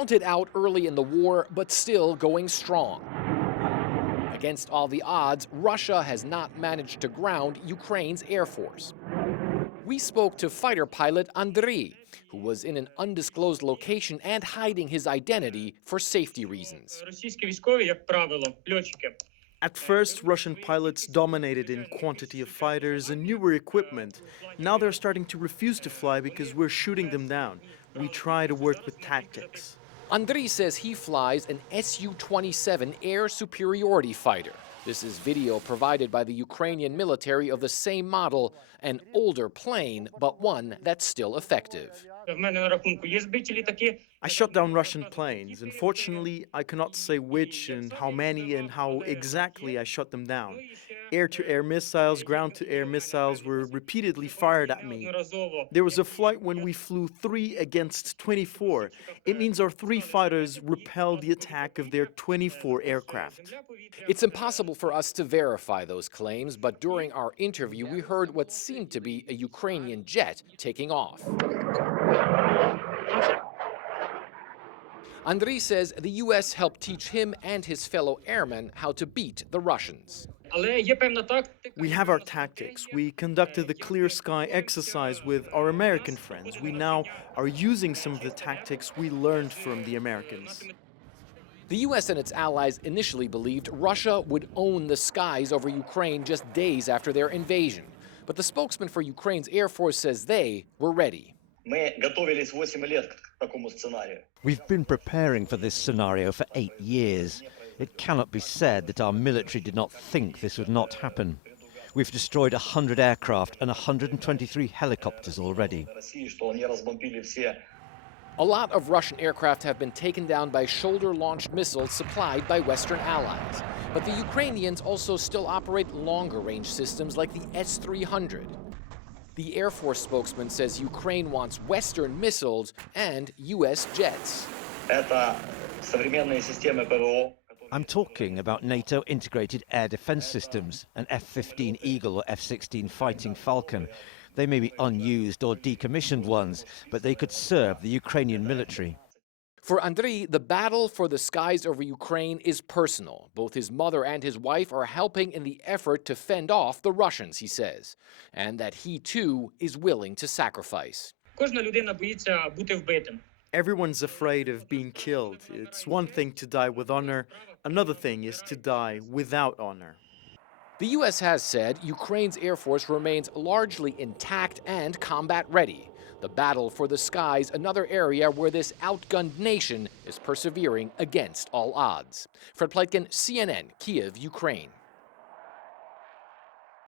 counted out early in the war, but still going strong. Against all the odds, Russia has not managed to ground Ukraine's Air Force. We spoke to fighter pilot Andriy, who was in an undisclosed location and hiding his identity for safety reasons. At first, Russian pilots dominated in quantity of fighters and newer equipment. Now they're starting to refuse to fly because we're shooting them down. We try to work with tactics. Andriy says he flies an Su-27 air superiority fighter. This is video provided by the Ukrainian military of the same model, an older plane, but one that's still effective. I shot down Russian planes. Unfortunately, I cannot say which and how many and how exactly I shot them down. Air-to-air missiles, ground-to-air missiles were repeatedly fired at me. There was a flight when we flew 3 against 24. It means our 3 fighters repelled the attack of their 24 aircraft. It's impossible for us to verify those claims, but during our interview we heard what seemed to be a Ukrainian jet taking off. Andriy says the U.S. helped teach him and his fellow airmen how to beat the Russians. We have our tactics. We conducted the Clear Sky exercise with our American friends. We now are using some of the tactics we learned from the Americans. The U.S. and its allies initially believed Russia would own the skies over Ukraine just days after their invasion. But the spokesman for Ukraine's Air Force says they were ready. We've been preparing for this scenario for 8 years. It cannot be said that our military did not think this would not happen. We've destroyed 100 aircraft and 123 helicopters already. A lot of Russian aircraft have been taken down by shoulder-launched missiles supplied by Western allies. But the Ukrainians also still operate longer-range systems like the S-300. The Air Force spokesman says Ukraine wants Western missiles and U.S. jets. I'm talking about NATO integrated air defense systems, an F-15 Eagle or F-16 Fighting Falcon. They may be unused or decommissioned ones, but they could serve the Ukrainian military. For Andriy, the battle for the skies over Ukraine is personal. Both his mother and his wife are helping in the effort to fend off the Russians, he says, and that he too is willing to sacrifice. Everyone's afraid of being killed. It's one thing to die with honor, another thing is to die without honor. The U.S. has said Ukraine's Air Force remains largely intact and combat ready. The battle for the skies, another area where this outgunned nation is persevering against all odds. Fred Pleitkin, CNN, Kyiv, Ukraine.